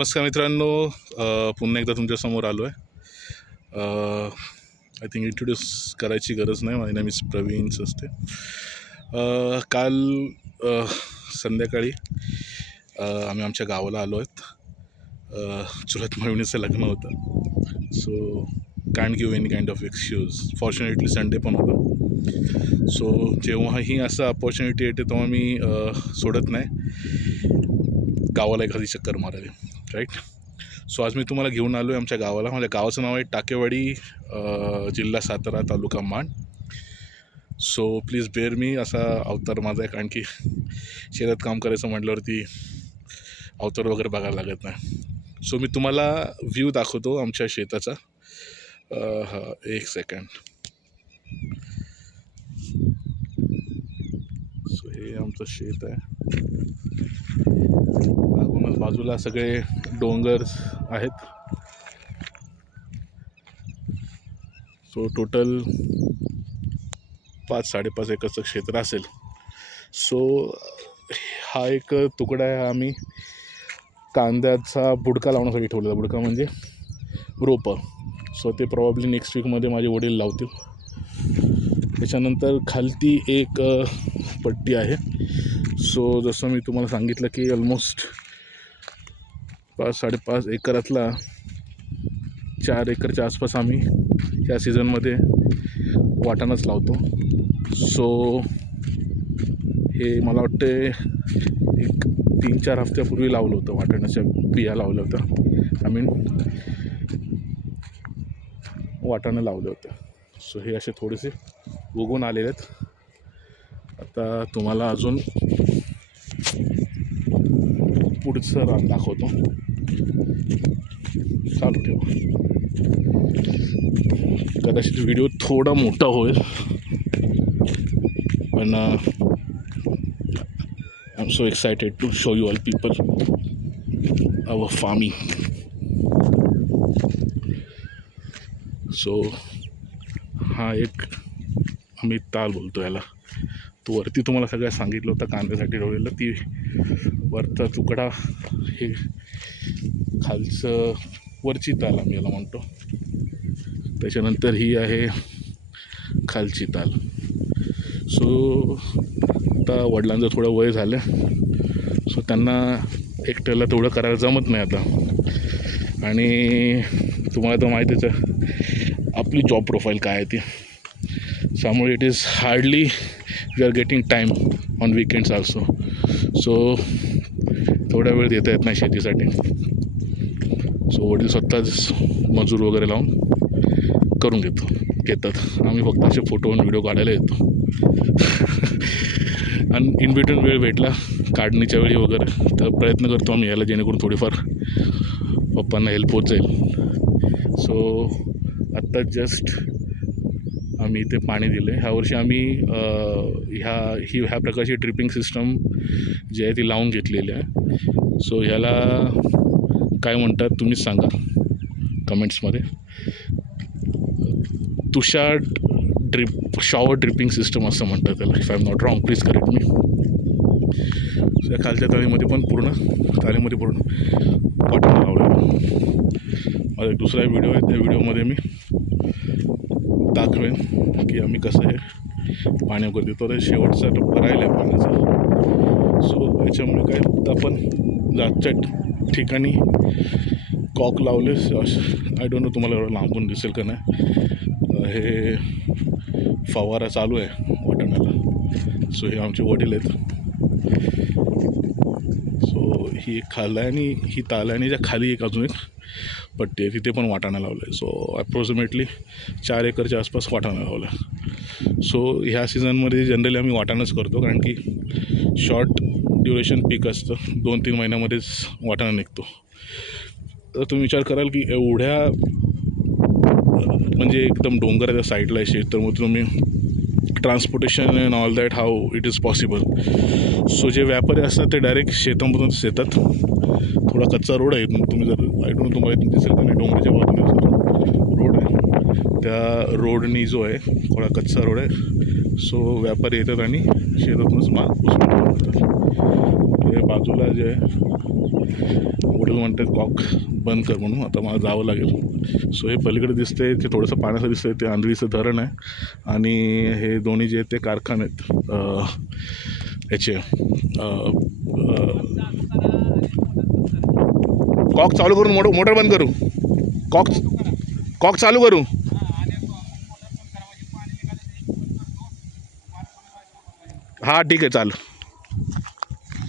नमस्कार मित्रांनो, पुन्हा एकदा तुमच्यासमोर आलो आहे. आय थिंक इंट्रोड्यूस करायची गरज नाही. माझे नेम इज प्रवीण सस्ते. काल संध्याकाळी आम्ही आमच्या गावाला आलो आहेत. चुलत बहिणीचं लग्न होतं. So can't give any kind of excuse. Fortunately Sunday पण होतं. सो जेव्हाही असं अपॉर्च्युनिटी येते तेव्हा मी सोडत नाही गावाला एखादी चक्कर मारायला, राईट. सो आज मी तुम्हाला घेऊन आलो आहे आमच्या गावाला. माझ्या गावाचं नाव आहे टाकेवाडी, जिल्हा सातारा, तालुका माण. सो प्लीज बेअर मी. असा अवतार माझा आहे, कारण की शेतात काम करायचं म्हटल्यावरती अवतार वगैरे बघायला लागत नाही. सो मी तुम्हाला व्ह्यू दाखवतो आमच्या शेताचा. एक सेकंड. सो हे आमचं शेत आहे. बाजूला सगळे डोंगर आहेत. सो टोटल 5-5.5 एकरचं क्षेत्र असेल. सो हा एक तुकडा आहे. आम्ही कांद्याचा बुडका लावण्यासाठी ठेवलेला. बुडका म्हणजे रोपं. सो ते प्रॉब्ली नेक्स्ट वीकमध्ये माझे वडील लावतील. त्याच्यानंतर खालती एक पट्टी आहे. सो जसं मी तुम्हाला सांगितलं की ऑलमोस्ट 5-5.5 एकरातला 4 एकरच्या आसपास आम्ही या सीझनमध्ये वाटाणाच लावतो. सो हे मला वाटते एक 3-4 हफ्त्यापूर्वी लावलं होतं. वाटाण्याच्या बिया लावल्या होत्या. आय मीन वाटाणं लावले होते. सो हे असे थोडेसे उगवून आलेले आहेत. आता तुम्हाला अजून पुढचं रान दाखवतो. चालू ठेवा. कदाचित व्हिडिओ थोडा मोठा होईल, पण I am so excited to show you all people our farming. So हा एक आम्ही ताल बोलतो याला. तो वरती तुम्हाला सगळं सांगितलं होतं कांद्यासाठी ठेवलेलं. ती वरचा तुकडा हे खालचं वरची ताल आम्ही याला म्हणतो. त्याच्यानंतर ही आहे खालची ताल. सो आता वडिलांचं थोडं वय झालं. सो त्यांना एकट्याला तेवढं करायला जमत नाही आता. आणि तुम्हाला तर माहितीच आहे आपली जॉब प्रोफाईल काय आहे ती. त्यामुळे it is hardly we are getting time on weekends also. So थोडा वेळ देता येत नाही शेतीसाठी. सो वडील स्वतःच मजूर वगैरे लावून करून घेतात. आम्ही फक्त असे फोटो आणि व्हिडिओ काढायला येतो. आणि इन बिटवीन वेळ भेटला काढणीच्या वेळी वगैरे तर प्रयत्न करतो आम्ही यायला, जेणेकरून थोडीफार पप्पांना हेल्प होत जाईल. सो आत्ता जस्ट आम्ही इथे पाणी दिलं आहे. ह्या वर्षी आम्ही ह्या प्रकारची ड्रिपिंग सिस्टम जी आहे ती लावून घेतलेली आहे. सो ह्याला काय म्हणतात तुम्हीच सांगा कमेंट्समध्ये. तुषार शॉवर ड्रिपिंग सिस्टम असं म्हणतात त्याला. If I am not wrong, please correct मी. त्या खालच्या तालीमध्ये पण पूर्ण वाटाणा लावलेलं. माझा एक दुसरा व्हिडिओ आहे. त्या व्हिडिओमध्ये मी दाखवेन की आम्ही कसं हे पाणी वगैरे देतो. तर शेवटचा टप्पा राहिला आहे पाण्याचा. सो याच्यामुळे काय फक्त आपण जागच्या ठिकाणी कॉक लावले. आय डोंट नो तुम्हाला एवढं लांबून दिसेल का नाही. हे फवारा चालू आहे वाटाण्याला. सो हे आमचे वडील आहेत. सो ही एक खाल आहे आणि ही ताल आहे आणि ज्या खाली एक अजून एक पट्टी आहे, तिथे पण वाटाणा लावलं आहे. सो अप्रॉक्सिमेटली 4 एकरच्या आसपास वाटाणा लावला आहे. सो ह्या सीझनमध्ये जनरली आम्ही वाटाणाच करतो, कारण की शॉर्ट ड्युरेशन पीक असतं. 2-3 महिन्यामध्येच वाटाणा निघतो. तर तुम्ही विचार कराल की एवढ्या म्हणजे एकदम डोंगराच्या साईडला आहे शेत, तर मग तुम्ही transportation and all that how it is possible. So जे व्यापारी असतात ते डायरेक्ट शेतामधूनच येतात. थोडा कच्चा रोड आहे. तुम्ही जर आय डोंट नो तुम्हाला इथून दिसेल का नाही, डोंगराच्या बाजूने रोड आहे. त्या रोडनी जो आहे थोडा कच्चा रोड आहे. सो व्यापारी येतात आणि शेतातूनच माल उचलून जातात. बाजूला जे आहे वडील म्हणतात कॉक बंद कर म्हणून. आता मला जावं लागेल. सो हे पलीकडे दिसते ते थोडंसं पाण्याचं दिसतंय ते आंधळीचं धरण आहे आणि हे दोन्ही जे आहेत ते कारखाने आहेत याचे. कॉक चालू करून मोटर बंद करू. कॉक चालू करू. हां ठीक आहे चालेल.